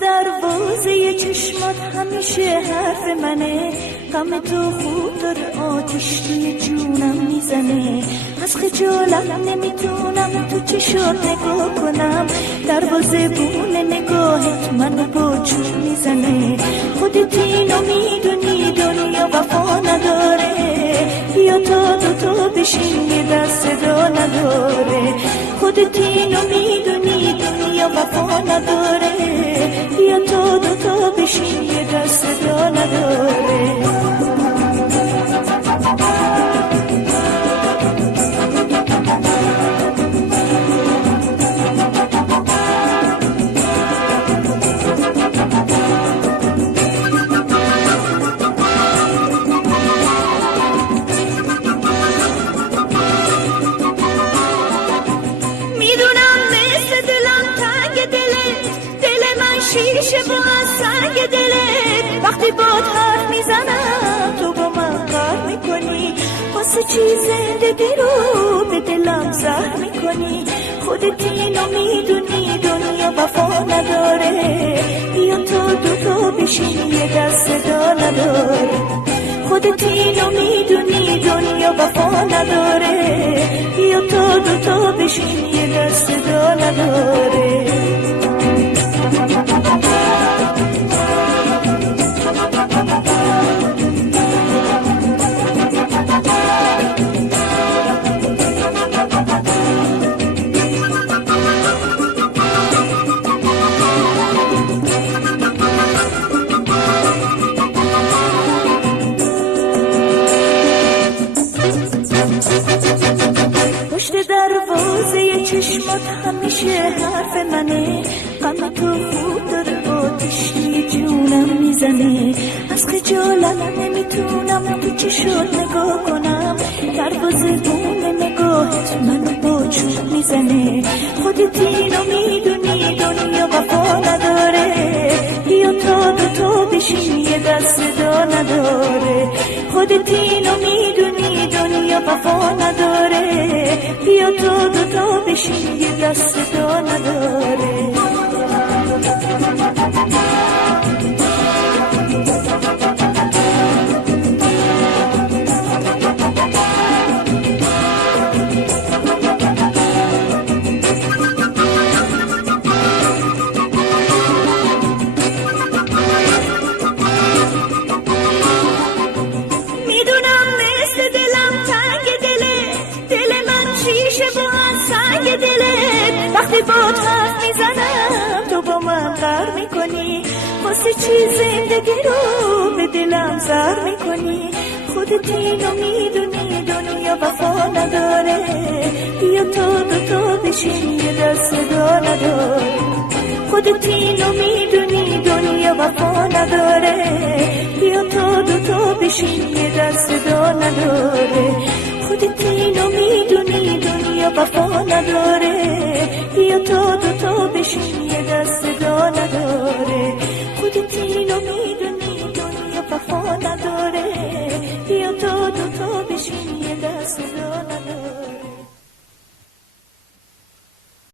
دروازه چشمات همیشه حرف منه، غم تو خوب داره آتیش توی جونم میزنه، از خجالت نمیتونم تو چشات نگاه کنم، دروازه بونه نگاهت منو با جون میزنه، خودت اینو میدونی دنیا وفا نداره، بیا تا دوتا بشین یه دست صدا نداره، خودت اینو میدونی دنیا وفا نداره، بیا تا دوتا بشین یه دست صدا نداره. شیشه با سنگ دلت وقتی باد حرف میزنم تو با من قهر میکنی، واسه چی زندگی رو به دلم زهر میکنی، خودت اینو میدونی دنیا وفا نداره، بیا تا دوتا بشین یه دست صدا نداره، خودت اینو میدونی دنیا وفا نداره، بیا تا دوتا بشین یه دست صدا نداره. پشت دروازه چشمات همیشه حرف منه، غم تو خوب داره آتیش توی جونم میزنه، از خجالت نمیتونم تو چشات نگاه کنم، دروازه بونه نگاهت منو با جون میزنه، خودت اینو میدونی دنیا وفا نداره، بیا تا دوتا بشین یه دست صدا نداره، خودت اینو میدونی دنیا وفا نداره، بیا تا دوتا بشین یه دست صدا نداره. وقتی باد حرف میزنم تو با من قهر میکنی، واسه چی زندگی رو به دلم زهر میکنی، خودت اینو میدونی دنیا وفا نداره، بیا تا دوتا بشین یه دست صدا نداره، خودت اینو میدونی دنیا وفا نداره، بیا تا دوتا بشین یه دست صدا نداره، خودت اینو میدونی دنیا وفا نداره، بیا تا دوتا بشین یه دست صدا نداره، خودت اینو میدونی دنیا وفا نداره،